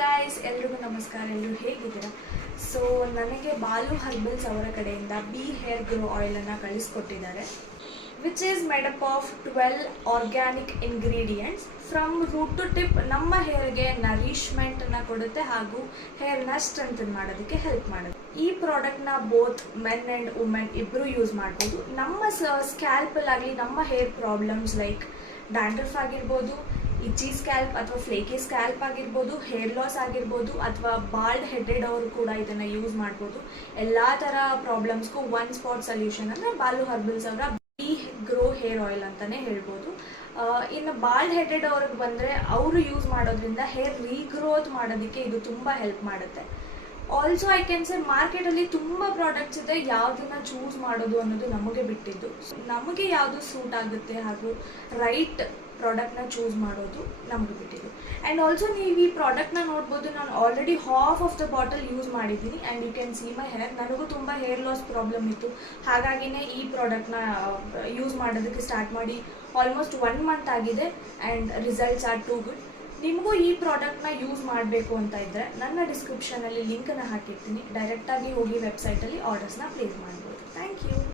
Guys, ಎಲ್ರಿಗೂ ನಮಸ್ಕಾರ. ಎಲ್ಲರೂ ಹೇಗಿದ್ದೀರಾ? ಸೊ ನನಗೆ ಬಾಲು ಹರ್ಬಲ್ಸ್ ಅವರ ಕಡೆಯಿಂದ ಬಿ ಹೇರ್ ಗ್ರೋ ಆಯಿಲನ್ನು ಕಳಿಸ್ಕೊಟ್ಟಿದ್ದಾರೆ, which is made up of 12 organic ingredients. From root to tip ನಮ್ಮ ಹೇರ್ಗೆ ನರಿಶ್ಮೆಂಟನ್ನು ಕೊಡುತ್ತೆ ಹಾಗೂ ಹೇರ್ನ ಸ್ಟ್ರೆಂಥನ್ ಮಾಡೋದಕ್ಕೆ ಹೆಲ್ಪ್ ಮಾಡುತ್ತೆ. ಈ ಪ್ರಾಡಕ್ಟ್ನ ಬೋತ್ ಮೆನ್ ಆ್ಯಂಡ್ ವುಮೆನ್ ಇಬ್ಬರು ಯೂಸ್ ಮಾಡ್ಬೋದು. ನಮ್ಮ ಸ್ಕ್ಯಾಲ್ಪಲ್ಲಾಗಲಿ ನಮ್ಮ ಹೇರ್ ಪ್ರಾಬ್ಲಮ್ಸ್ ಲೈಕ್ ಡ್ಯಾಂಡ್ರಫ್ ಆಗಿರ್ಬೋದು, ಇಚ್ಚಿ ಸ್ಕ್ಯಾಲ್ಪ್ ಅಥವಾ ಫ್ಲೇಕಿ ಸ್ಕ್ಯಾಲ್ಪ್ ಆಗಿರ್ಬೋದು, ಹೇರ್ ಲಾಸ್ ಆಗಿರ್ಬೋದು, ಅಥವಾ ಬಾಲ್ಡ್ ಹೆಡೆಡ್ ಅವರು ಕೂಡ ಇದನ್ನು ಯೂಸ್ ಮಾಡ್ಬೋದು. ಎಲ್ಲ ಥರ ಪ್ರಾಬ್ಲಮ್ಸ್ಗೂ ಒನ್ ಸ್ಪಾಟ್ ಸೊಲ್ಯೂಷನ್ ಅಂದರೆ ಬಾಲು ಹರ್ಬಲ್ಸ್ ಅವರ ಬಿ ಗ್ರೋ ಹೇರ್ ಆಯಿಲ್ ಅಂತಲೇ ಹೇಳ್ಬೋದು. ಇನ್ನು ಬಾಲ್ಡ್ ಹೆಡೆಡ್ ಅವ್ರಿಗೆ ಬಂದರೆ ಅವರು ಯೂಸ್ ಮಾಡೋದ್ರಿಂದ ಹೇರ್ ರೀಗ್ರೋತ್ ಮಾಡೋದಕ್ಕೆ ಇದು ತುಂಬ ಹೆಲ್ಪ್ ಮಾಡುತ್ತೆ. ಆಲ್ಸೋ ಐ ಕ್ಯಾನ್ ಸೇ ಮಾರ್ಕೆಟಲ್ಲಿ ತುಂಬ ಪ್ರಾಡಕ್ಟ್ಸ್ ಇದೆ, ಯಾವುದನ್ನು ಚೂಸ್ ಮಾಡೋದು ಅನ್ನೋದು ನಮಗೆ ಬಿಟ್ಟಿದ್ದು. ನಮಗೆ ಯಾವುದು ಸೂಟ್ ಆಗುತ್ತೆ ಹಾಗೂ ರೈಟ್ ಪ್ರಾಡಕ್ಟ್ನ ಚೂಸ್ ಮಾಡೋದು ನಮಗೆ ಬಿಟ್ಟಿದ್ದು. ಆ್ಯಂಡ್ ಆಲ್ಸೋ ನೀವು ಈ ಪ್ರಾಡಕ್ಟ್ನ ನೋಡ್ಬೋದು, ನಾನು already half of the bottle use ಮಾಡಿದ್ದೀನಿ and you can see my hair. ನನಗೂ ತುಂಬ ಹೇರ್ ಲಾಸ್ ಪ್ರಾಬ್ಲಮ್ ಇತ್ತು, ಹಾಗಾಗಿನೇ ಈ ಪ್ರಾಡಕ್ಟ್ನ ಯೂಸ್ ಮಾಡೋದಕ್ಕೆ ಸ್ಟಾರ್ಟ್ ಮಾಡಿ ಆಲ್ಮೋಸ್ಟ್ 1 ಮಂತ್ ಆಗಿದೆ and results R too good. ನಿಮಗೂ ಈ ಪ್ರಾಡಕ್ಟ್ನ ಯೂಸ್ ಮಾಡಬೇಕು ಅಂತ ಇದ್ದರೆ ನನ್ನ ಡಿಸ್ಕ್ರಿಪ್ಷನಲ್ಲಿ ಲಿಂಕನ್ನು ಹಾಕಿರ್ತೀನಿ, ಡೈರೆಕ್ಟಾಗಿ ಹೋಗಿ ವೆಬ್ಸೈಟಲ್ಲಿ ಆರ್ಡರ್ಸ್ನ ಪ್ಲೇಸ್ ಮಾಡ್ಬೋದು. Thank you.